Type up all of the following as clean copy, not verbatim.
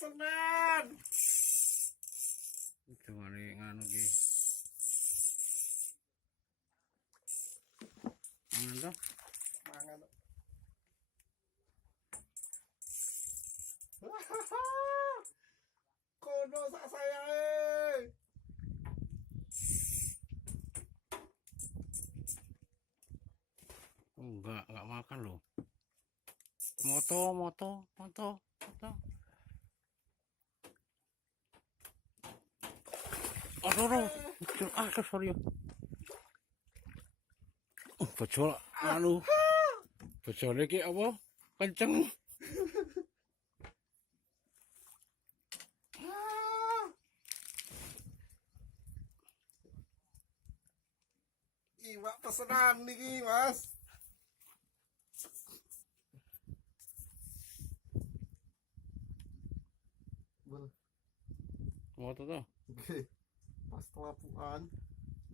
pesenan. Cuma nih nganu ki. Mangan Mangan. Kono sak sayange. enggak makan loh. Moto. Aduh, sorry. Bocor anu. Bocornya ki apa? Kenceng. Iwak pesenan niki, Mas. Moto tuh. Oke. Pas telapuan.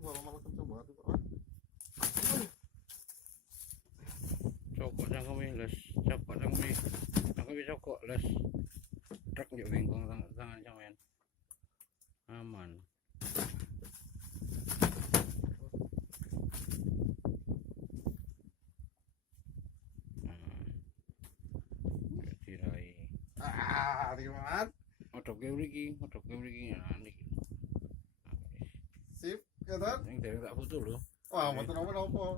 Malah kenceng banget itu. Cokok cangkeme les. Cangkeme cokok les. Truk yo bengkong tangan sampean. Aman. Dirai. Limat. Odoke mriki nah niki. Sip, ya kan? Yang dari tak foto lho. Wah, motor apa?